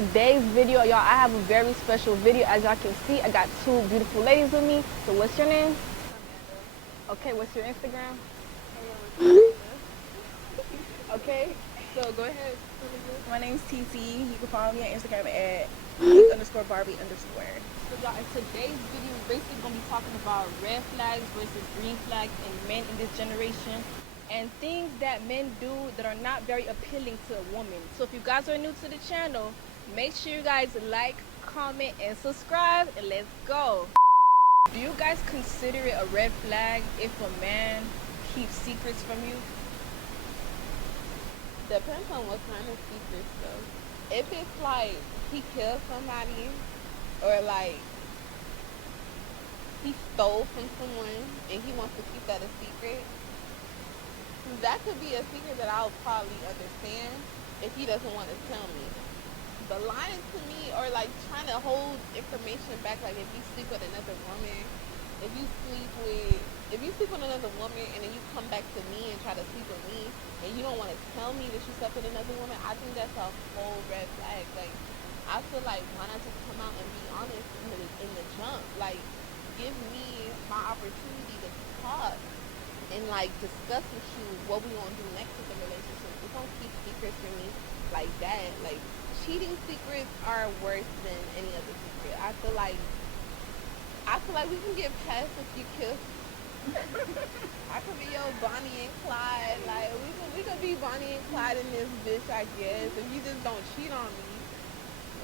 today's video, y'all, I have a very special video. As y'all can see, I got two beautiful ladies with me. So what's your name? Amanda. Okay, what's your Instagram? Okay, so go ahead. My name's TT. You can follow me on Instagram at _Barbie_. So y'all, in today's video, we're basically gonna be talking about red flags versus green flags in men in this generation, and things that men do that are not very appealing to a woman. So if you guys are new to the channel, make sure you guys like, comment, and subscribe, and let's go. Do you guys consider it a red flag if a man keeps secrets from you? Depends on what kind of secrets though. If it's like he killed somebody or like he stole from someone and he wants to keep that a secret, that could be a secret that I'll probably understand if he doesn't want to tell me. But lying to me or like trying to hold information back, like if you sleep with another woman, if you sleep with another woman and then you come back to me and try to sleep with me and you don't want to tell me that you slept with another woman, I think that's a whole red flag. Like, I feel like why not just come out and be honest in the jump? Like, give me my opportunity to talk and like discuss with you what we gonna do next with the relationship. You don't keep secrets from me like that. Like, cheating secrets are worse than any other secret. I feel like we can get past a few kills. I could be your Bonnie and Clyde. Like we could be Bonnie and Clyde in this bitch, I guess. If you just don't cheat on me.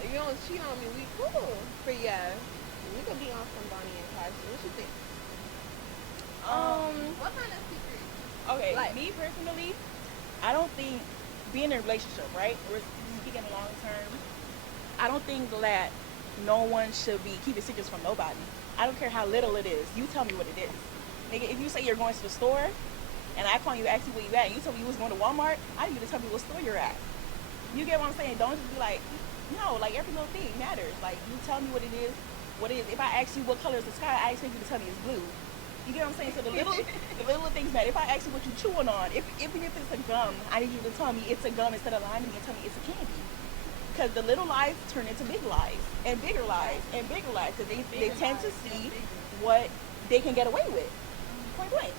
If you don't cheat on me, we cool. But yeah, we could be on some Bonnie and Clyde shit. What you think? What kind of secret? Okay, Like- me personally, I don't think being in a relationship, right? We're speaking long term. I don't think that no one should be keeping secrets from nobody. I don't care how little it is. You tell me what it is. Nigga, if you say you're going to the store and I call you ask you where you at and you tell me you was going to Walmart, I need you to tell me what store you're at. You get what I'm saying? Don't just be like, no, like every little thing matters. Like, you tell me what it is. If I ask you what color is the sky, I expect you to tell me it's blue. You get what I'm saying? So the little things matter. If I ask you what you're chewing on, even if it's a gum, I need you to tell me it's a gum instead of lying to me and tell me it's a candy. Because the little lies turn into big lies and bigger lies and bigger lies. Because they tend to see what they can get away with. Point blank.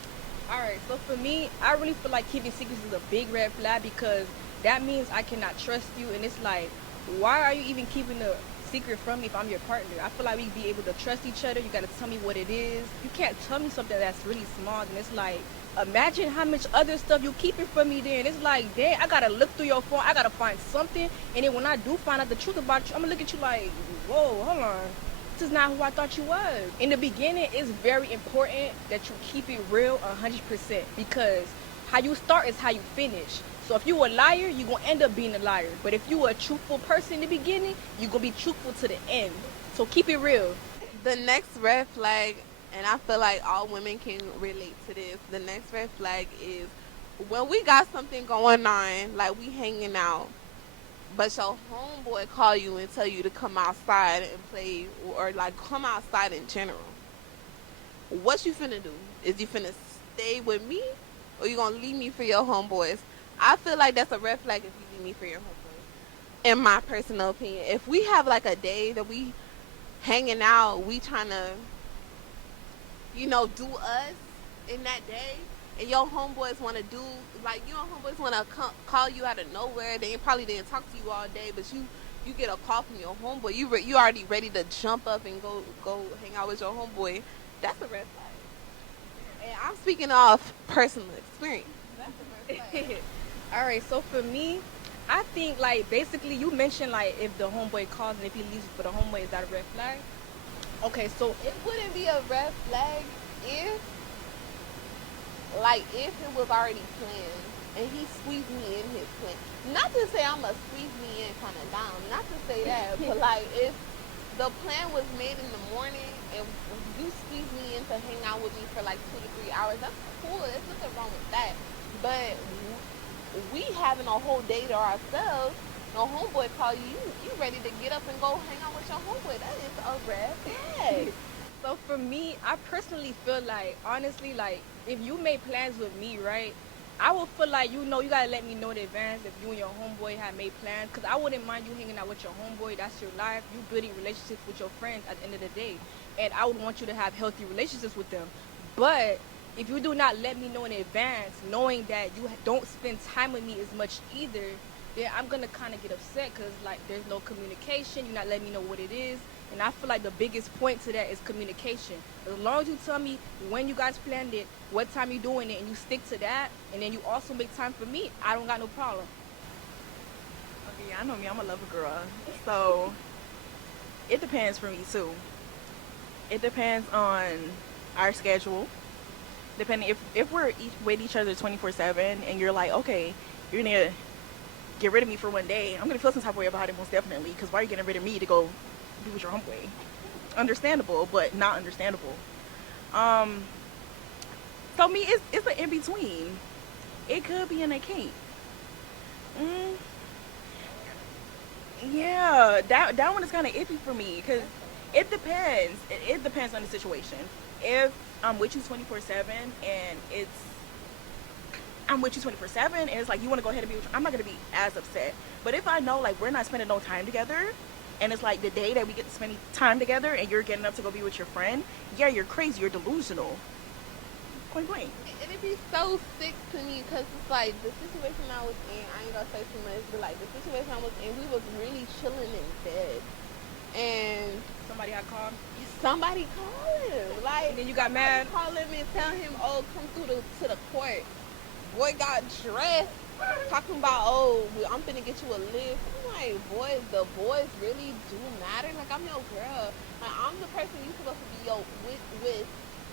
Alright, so for me, I really feel like keeping secrets is a big red flag because that means I cannot trust you, and it's like, why are you even keeping a secret from me if I'm your partner? I feel like we be able to trust each other. You gotta tell me what it is. You can't tell me something that's really small, and it's like, imagine how much other stuff you keeping from me then. It's like, dang, I gotta look through your phone, I gotta find something, and then when I do find out the truth about you, I'm gonna look at you like, whoa, hold on. This is not who I thought you was. In the beginning, it's very important that you keep it real 100% because how you start is how you finish. So if you a liar, you're going to end up being a liar. But if you a truthful person in the beginning, you're going to be truthful to the end. So keep it real. The next red flag, and I feel like all women can relate to this, the next red flag is when we got something going on, like we hanging out, but your homeboy call you and tell you to come outside and play, or like come outside in general. What you finna do? Is you finna stay with me, or you gonna leave me for your homeboys? I feel like that's a red flag if you leave me for your homeboys. In my personal opinion, if we have like a day that we hanging out, we trying to, do us in that day, and your homeboys want to do, like, your homeboys want to call you out of nowhere. They probably didn't talk to you all day, but you get a call from your homeboy. You already ready to jump up and go hang out with your homeboy. That's a red flag. And I'm speaking off personal experience. That's a red flag. Alright, so for me, I think like basically you mentioned like if the homeboy calls and if he leaves for the homeboy, is that a red flag? Okay, so It wouldn't be a red flag if it was already planned and he squeezed me in his plan. Not to say I'm a squeeze me in kind of down. Not to say that, but like if the plan was made in the morning and you squeeze me in to hang out with me for like 2 to 3 hours, that's cool. There's nothing wrong with that. But we having a whole day to ourselves. No homeboy call you ready to get up and go hang out with your homeboy. That is a red flag. So for me, I personally feel like, honestly, like if you made plans with me, right? I would feel like, you know, you gotta let me know in advance if you and your homeboy have made plans. Cause I wouldn't mind you hanging out with your homeboy. That's your life. You building relationships with your friends at the end of the day, and I would want you to have healthy relationships with them. But if you do not let me know in advance, knowing that you don't spend time with me as much either, then I'm gonna kind of get upset. Cause like there's no communication. You're not letting me know what it is. And I feel like the biggest point to that is communication. As long as you tell me when you guys planned it, what time you doing it, and you stick to that, and then you also make time for me, I don't got no problem. Okay, yeah, I know me. I'm a lover girl. So it depends for me too. It depends on our schedule. Depending if we're with each other 24/7, and you're like, okay, you're gonna get rid of me for one day, I'm gonna feel some type of way about it most definitely. Because why are you getting rid of me to go be with your homeboy? Understandable, but not understandable. Um, so me, it's an in between. It could be and it can't. Mm, yeah, that one is kind of iffy for me because it depends. It depends on the situation. If I'm with you 24/7 and I'm with you 24/7 and it's like you want to go ahead and be with you, I'm not gonna be as upset. But if I know like we're not spending no time together, and it's like the day that we get to spend time together and you're getting up to go be with your friend, yeah, you're crazy, you're delusional. Point blank. It'd be so sick to me because it's like the situation I was in. I ain't gonna say too much, but like the situation I was in, we was really chilling in bed, and Somebody I called, somebody called him. Like, and then you got mad. call him and tell him, oh, come through to the court. Boy got dressed, talking about, oh, I'm finna get you a lift. I'm like, boy, the boys really do matter. Like, I'm your girl. Like, I'm the person you supposed to be with.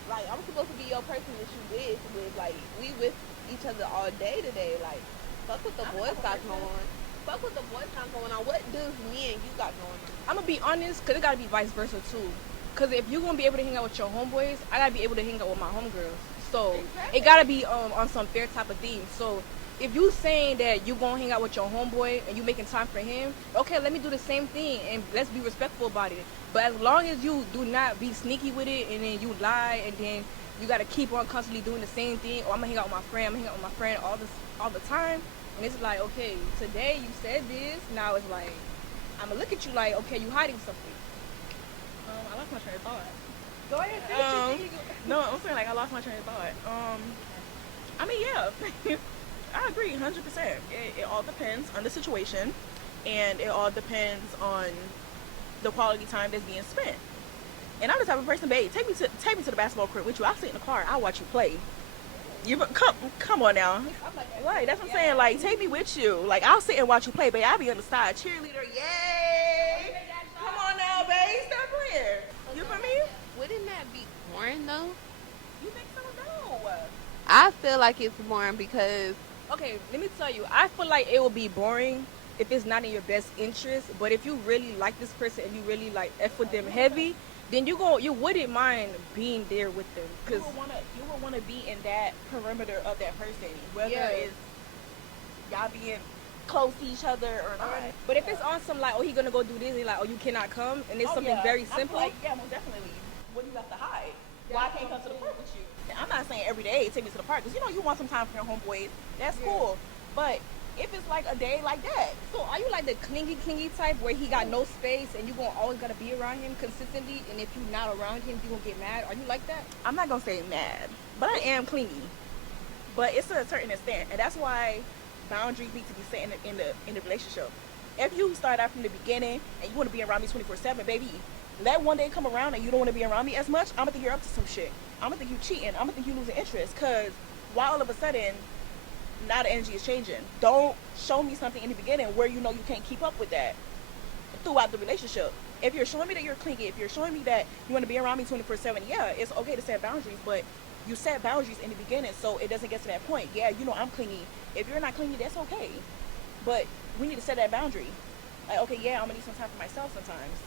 Like, I'm supposed to be your person that you with. Like, we with each other all day today. Like, fuck what the boys got going on. Fuck what the boys got going on. What does me and you got going on? I'm gonna be honest, cause it gotta be vice versa too. Cause if you're gonna be able to hang out with your homeboys, I gotta be able to hang out with my homegirls. So Exactly. it gotta be on some fair type of theme. So if you saying that you gonna hang out with your homeboy and you making time for him, okay, let me do the same thing and let's be respectful about it. But as long as you do not be sneaky with it and then you lie and then you gotta keep on constantly doing the same thing. Or I'm gonna hang out with my friend. I'm gonna hang out with my friend all the time. And it's like, okay, today you said this. Now it's like I'm gonna look at you like, okay, you hiding something. I lost my train of thought. Go ahead, finish it. No, I'm saying like I lost my train of thought. I mean, yeah, I agree, 100%. It all depends on the situation, and it all depends on the quality time that's being spent. And I'm the type of person, babe, take me to the basketball court with you. I'll sit in the car. I'll watch you play. Come on now. Right, that's what I'm saying. Like, take me with you. Like, I'll sit and watch you play, babe. I'll be on the side, cheerleader. Yay! Come on now, babe. Stop playing. You feel me? Wouldn't that be boring though? You think so? No. I feel like it's boring because Okay, let me tell you, I feel like it will be boring if it's not in your best interest. But if you really like this person and you really like F with them heavy, then you wouldn't mind being there with them. You Cause would wanna be in that perimeter of that person, whether Yeah. it's y'all being close to each other or not. but if it's on some like, oh, he gonna go do this, and like, oh, you cannot come, and it's something very I feel simple. like, yeah, most definitely. What do you have to hide? Why I can't come to the park with you? I'm not saying every day take me to the park because you want some time for your homeboys. That's Yeah. cool. But if it's like a day like that, So are you like the clingy type where he got no space and you gonna always gotta be around him consistently, and if you not around him, you gonna get mad? Are you like that? I'm not gonna say mad, but I am clingy. But it's to a certain extent, and that's why boundaries need to be set in the relationship. If you start out from the beginning and you want to be around me 24/7, baby, let one day come around and you don't want to be around me as much, I'm gonna think you're up to some shit. I'm gonna think you cheating. I'm gonna think you losing interest. Cause why all of a sudden now the energy is changing? Don't show me something in the beginning where you know you can't keep up with that throughout the relationship. If you're showing me that you're clingy, if you're showing me that you want to be around me 24/7, yeah, it's okay to set boundaries, but you set boundaries in the beginning so it doesn't get to that point. Yeah, I'm clingy. If you're not clingy, that's okay. But we need to set that boundary. Like, okay, yeah, I'm gonna need some time for myself sometimes.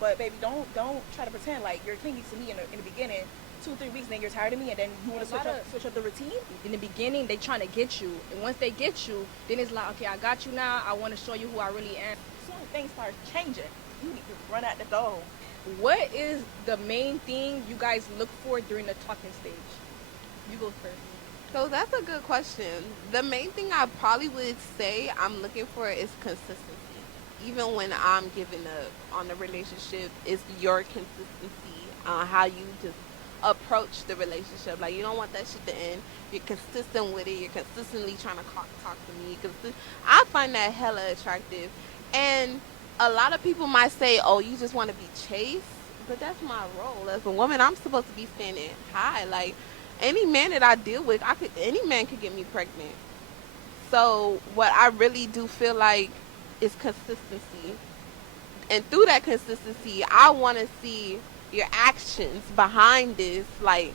But baby, don't try to pretend like you're clingy to me in the beginning. 2-3 weeks, then you're tired of me, and then you want to switch up the routine. In the beginning, they trying to get you, and once they get you, then it's like, okay, I got you now. I want to show you who I really am. As soon as things start changing, you need to run out the door. What is the main thing you guys look for during the talking stage? You go first. So that's a good question. The main thing I probably would say I'm looking for is consistency. Even when I'm giving up on the relationship, it's your consistency on how you just approach the relationship. Like, you don't want that shit to end. You're consistent with it. You're consistently trying to talk to me. I find that hella attractive. And a lot of people might say, oh, you just want to be chased. But that's my role as a woman. I'm supposed to be standing high. Like, any man that I deal with, any man could get me pregnant. So what I really do feel like is consistency. And through that consistency, I want to see your actions behind this. Like,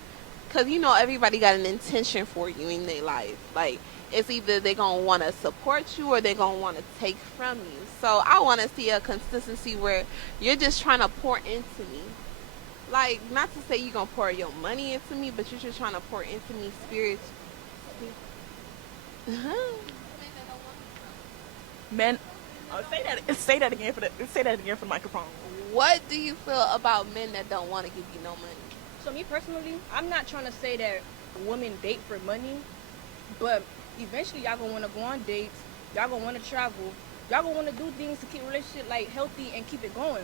because you know, everybody got an intention for you in their life. Like, it's either they're going to want to support you or they're going to want to take from you. So I want to see a consistency where you're just trying to pour into me. Like, not to say you're going to pour your money into me, but you're just trying to pour into me spiritually. Men, say that again for the microphone. What do you feel about men that don't want to give you no money? So me personally, I'm not trying to say that women date for money, but eventually y'all gonna want to go on dates, y'all gonna want to travel, y'all gonna want to do things to keep a relationship like healthy and keep it going.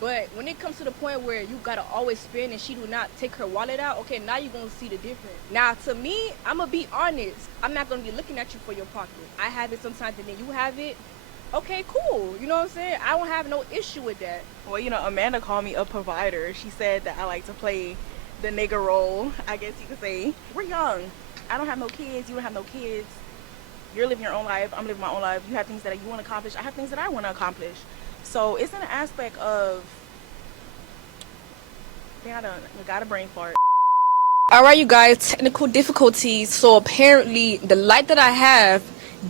But when it comes to the point where you gotta always spend and she do not take her wallet out, okay, now you're gonna see the difference. Now to me, I'm gonna be honest, I'm not gonna be looking at you for your pocket. I have it sometimes and then you have it. Okay, cool. You know what I'm saying? I don't have no issue with that. Well, you know, Amanda called me a provider. She said that I like to play the nigga role, I guess you could say. We're young. I don't have no kids. You don't have no kids. You're living your own life. I'm living my own life. You have things that you want to accomplish. I have things that I want to accomplish. So it's an aspect of... I got a brain fart. All right, you guys, technical difficulties. So apparently the light that I have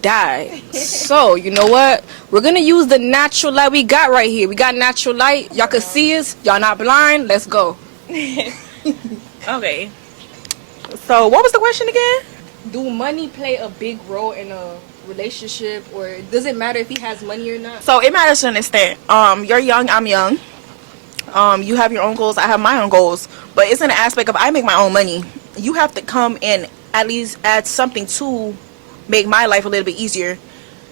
died. So you know what? We're gonna use the natural light we got right here. We got natural light. Y'all can see us. Y'all not blind. Let's go. Okay. So what was the question again? Do money play a big role in a relationship, or does it matter if he has money or not? So it matters to an extent. You're young, I'm young. You have your own goals, I have my own goals. But it's an aspect of I make my own money. You have to come and at least add something to make my life a little bit easier.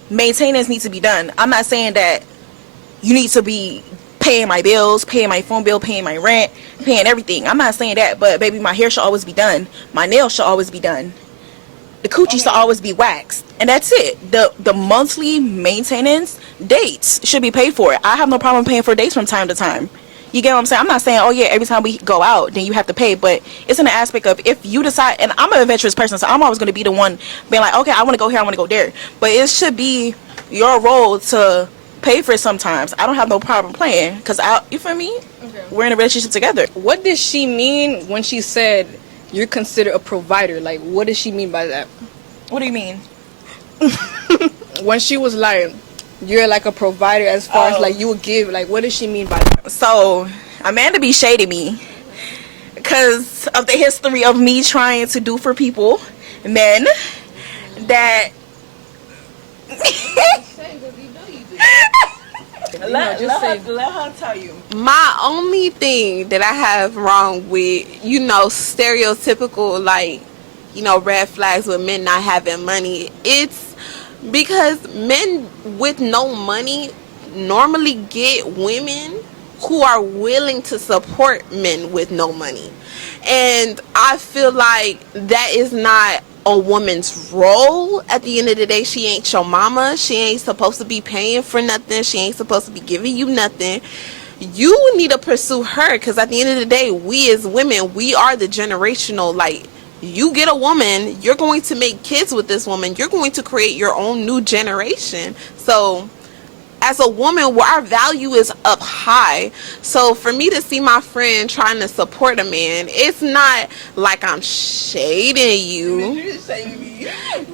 Maintenance needs to be done. I'm not saying that you need to be paying my bills, paying my phone bill, paying my rent, paying everything. I'm not saying that, but baby, my hair should always be done. My nails should always be done. The coochie should always be waxed. And that's it. The monthly maintenance dates should be paid for. I have no problem paying for dates from time to time. You get what I'm saying? I'm not saying, oh yeah, every time we go out, then you have to pay. But it's in the aspect of if you decide, and I'm an adventurous person, so I'm always going to be the one being like, okay, I want to go here, I want to go there. But it should be your role to pay for it sometimes. I don't have no problem playing because, you feel me? Okay. We're in a relationship together. What did she mean when she said you're considered a provider? Like, what does she mean by that? What do you mean? When she was like, you're like a provider as far as like you would give, like what does she mean by that? So Amanda be shading me because of the history of me trying to do for people, men, that let her tell you. My only thing that I have wrong with, you know, stereotypical, like, you know, red flags with men not having money, it's because men with no money normally get women who are willing to support men with no money. And I feel like that is not a woman's role. At the end of the day, she ain't your mama. She ain't supposed to be paying for nothing. She ain't supposed to be giving you nothing. You need to pursue her, because at the end of the day, we as women, we are the generational, like, you get a woman, you're going to make kids with this woman, you're going to create your own new generation. So as a woman, where our value is up high, so for me to see my friend trying to support a man, it's not like I'm shading you.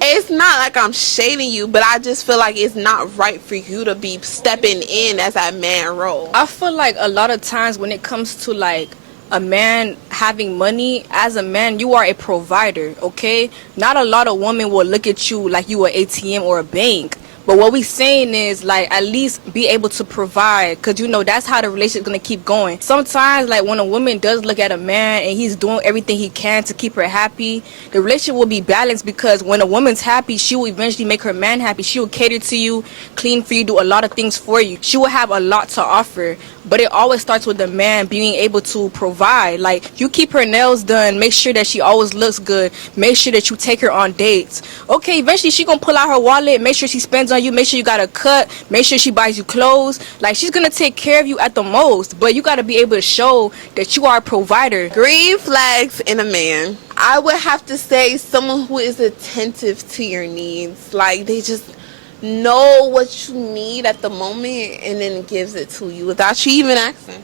It's not like I'm shading you, but I just feel like it's not right for you to be stepping in as that man role. I feel like a lot of times when it comes to like a man having money, as a man, you are a provider, okay? Not a lot of women will look at you like you an ATM or a bank. But what we saying is, like, at least be able to provide, because you know that's how the relationship's gonna keep going. Sometimes, like, when a woman does look at a man and he's doing everything he can to keep her happy, the relationship will be balanced, because when a woman's happy, she will eventually make her man happy. She will cater to you, clean for you, do a lot of things for you. She will have a lot to offer. But it always starts with the man being able to provide. Like, you keep her nails done, make sure that she always looks good, make sure that you take her on dates. Okay, eventually she gonna pull out her wallet, make sure she spends on you, make sure you got a cut, make sure she buys you clothes. Like, she's gonna take care of you at the most, but you gotta be able to show that you are a provider. Green flags in a man. I would have to say someone who is attentive to your needs. Like, they just know what you need at the moment and then gives it to you without you even asking.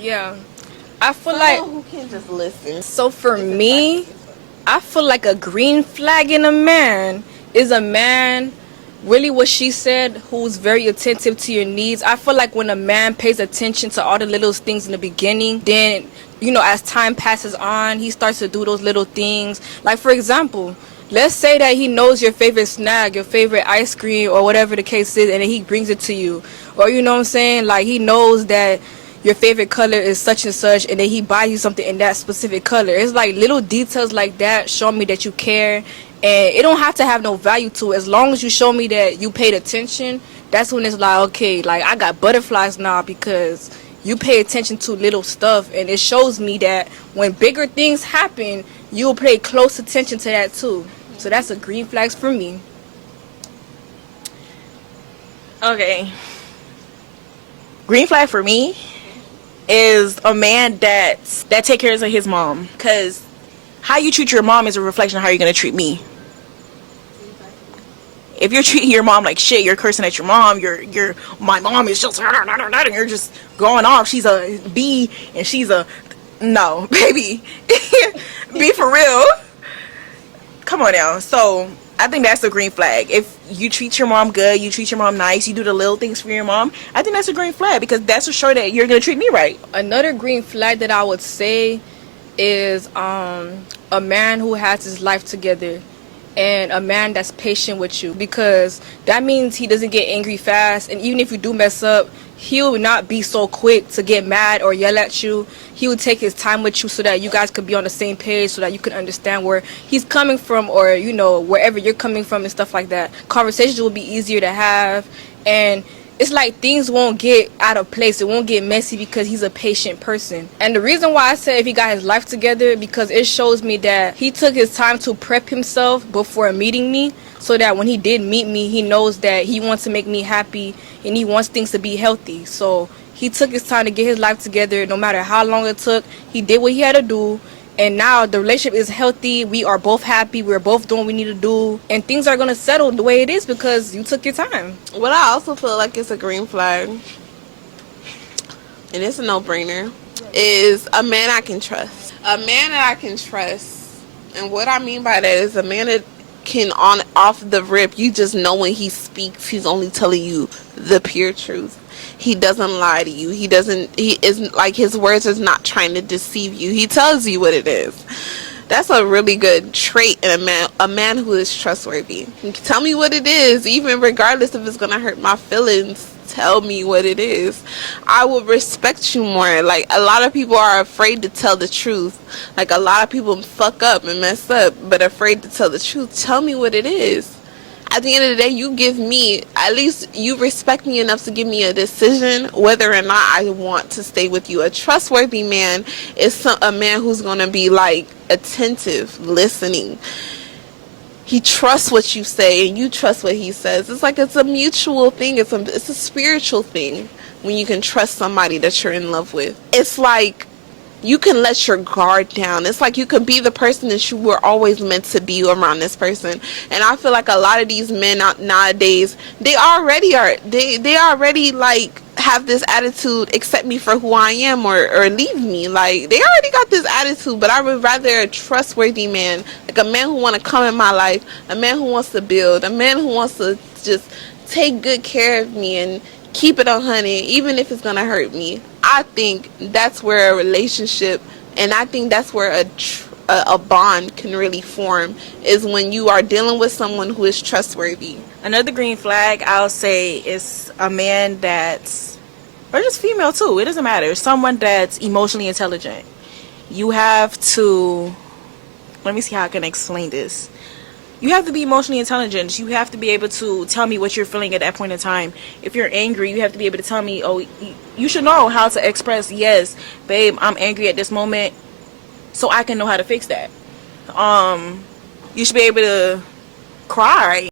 Yeah. I feel Someone like, who can just listen. so for me, I feel like a green flag in a man is a man, really what she said, who's very attentive to your needs. I feel like when a man pays attention to all the little things in the beginning, then, you know, as time passes on, he starts to do those little things. Like, for example, let's say that he knows your favorite snack, your favorite ice cream, or whatever the case is, and then he brings it to you. Or, you know what I'm saying? Like, he knows that your favorite color is such and such, and then he buys you something in that specific color. It's like little details like that show me that you care, and it don't have to have no value to it. As long as you show me that you paid attention, that's when it's like, okay, like, I got butterflies now because you pay attention to little stuff, and it shows me that when bigger things happen, you'll pay close attention to that too. So that's a green flags for me. Okay. Green flag for me is a man that take care of his mom. Because how you treat your mom is a reflection of how you're going to treat me. If you're treating your mom like shit, you're cursing at your mom, my mom is just, and you're just going off. She's a B and she's a, no, baby. Be for real. Come on now. So I think that's a green flag. If you treat your mom good, you treat your mom nice, you do the little things for your mom, I think that's a green flag, because that's to show that you're going to treat me right. Another green flag that I would say is a man who has his life together, and a man that's patient with you, because that means he doesn't get angry fast, and even if you do mess up, he'll not be so quick to get mad or yell at you. He will take his time with you so that you guys could be on the same page, so that you can understand where he's coming from, or, you know, wherever you're coming from and stuff like that. Conversations will be easier to have, and it's like things won't get out of place. It won't get messy because he's a patient person. And the reason why I said if he got his life together, because it shows me that he took his time to prep himself before meeting me, so that when he did meet me, he knows that he wants to make me happy and he wants things to be healthy. So he took his time to get his life together. No matter how long it took, he did what he had to do. And now the relationship is healthy. We are both happy. We're both doing what we need to do. And things are going to settle the way it is because you took your time. What I also feel like is a green flag, and it's a no-brainer, is a man I can trust. A man that I can trust. And what I mean by that is a man that can, on off the rip, you just know when he speaks, he's only telling you the pure truth. He doesn't lie to you. He isn't like, his words is not trying to deceive you. He tells you what it is. That's a really good trait in a man who is trustworthy. You can tell me what it is, even regardless if it's gonna hurt my feelings. Tell me what it is. I will respect you more. Like, a lot of people are afraid to tell the truth. Like, a lot of people fuck up and mess up, but afraid to tell the truth. Tell me what it is. At the end of the day, you give me, at least you respect me enough to give me a decision whether or not I want to stay with you. A trustworthy man is a man who's going to be, like, attentive, listening. He trusts what you say and you trust what he says. It's like, it's a mutual thing. It's a spiritual thing when you can trust somebody that you're in love with. It's like you can let your guard down. It's like you can be the person that you were always meant to be around this person. And I feel like a lot of these men nowadays, they already like have this attitude, accept me for who I am or leave me. Like, they already got this attitude, but I would rather a trustworthy man, like a man who want to come in my life, a man who wants to build, a man who wants to just take good care of me and keep it 100, even if it's going to hurt me. I think that's where a relationship, and I think that's where a bond can really form, is when you are dealing with someone who is trustworthy. Another green flag I'll say is a man that's, or just female too, it doesn't matter, someone that's emotionally intelligent. You have to, let me see how I can explain this. You have to be emotionally intelligent. You have to be able to tell me what you're feeling at that point in time. If you're angry, you have to be able to tell me, oh, you should know how to express, yes, babe, I'm angry at this moment, so I can know how to fix that. You should be able to cry